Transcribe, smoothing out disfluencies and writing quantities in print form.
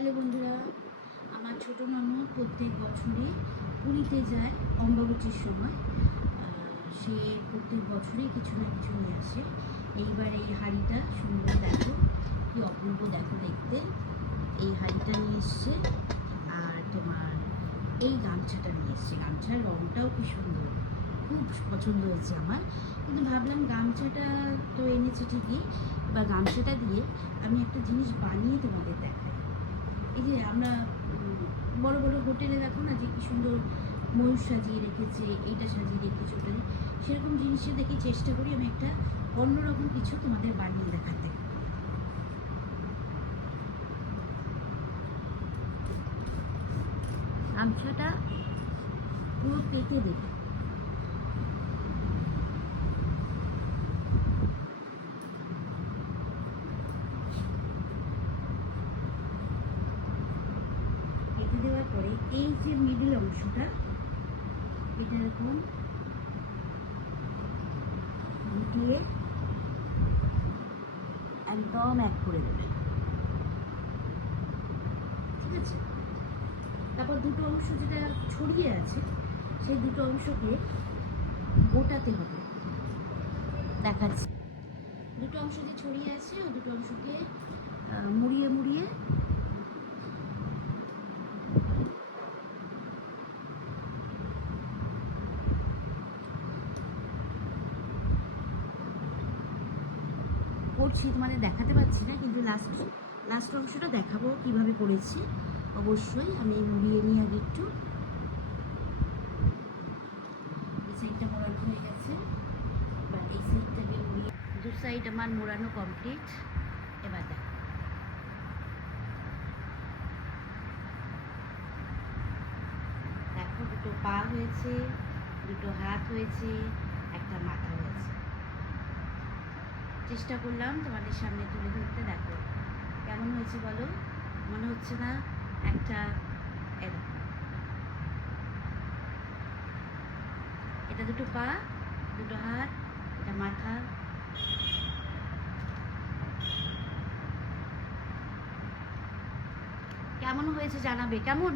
Hello বন্ধুরা, আমার ছোটো ননদ প্রত্যেক বছরই পুরীতে যায় অম্বাবচীর সময়। সে প্রত্যেক বছরই কিছু না কিছু নিয়ে আসে। এইবার এই হাঁড়িটা সুন্দর, দেখো কি অপূর্ব, দেখো দেখতে। এই হাঁড়িটা নিয়ে এসছে, আর তোমার এই গামছাটা নিয়ে এসছে। গামছার রঙটাও কি সুন্দর, খুব পছন্দ হয়েছে আমার। কিন্তু ভাবলাম গামছাটা তো এনেছে ঠিকই, বা গামছাটা দিয়ে আমি একটা জিনিস বানিয়ে তোমাদের দেখাই। এই যে আমরা বড় বড় হোটেলে দেখো না যে কি সুন্দর ময়ূর সাজিয়ে রেখেছে, এইটা সাজিয়ে রেখেছে, ওটা সেরকম জিনিসে দেখে চেষ্টা করি আমি একটা অন্যরকম কিছু তোমাদের বানিয়ে দেখাতে। গামছাটা পুরো কেটে দেবে, কেটে দেওয়ার পরে এই যে মিডল অংশটা, এটা এরকম গুটিয়ে একদম এক করে দেবে, ঠিক আছে? তারপর দুটো অংশ যেটা ছড়িয়ে আছে, সেই দুটো অংশকে গোটাতে হবে। দেখাচ্ছি, দুটো অংশ যে ছড়িয়ে আছে ওই দুটো অংশকে মুড়িয়ে মুড়িয়ে করছি, তোমাদের দেখাতে পারছি না, কিন্তু লাস্ট অংশটা দেখাবো কিভাবে করেছি। অবশ্যই আমি মুড়িয়ে নিই আগে একটু। এই সাইডটা মোড়ানো হয়ে গেছে, এবার এই সাইডটাকে মুড়িয়ে, দু সাইড আমার মোড়ানো কমপ্লিট। এবার দেখো দুটো পা হয়েছে, দুটো হাত হয়েছে, একটা মাথা হয়েছে। চেষ্টা করলাম তোমাদের সামনে তুলে ধরতে। দেখো কেমন হয়েছে বলো, মনে হচ্ছে না একটা এরকম? এটা দুটো পা, দুটো হাত, এটা মাথা। কেমন হয়েছে জানাবে, কেমন?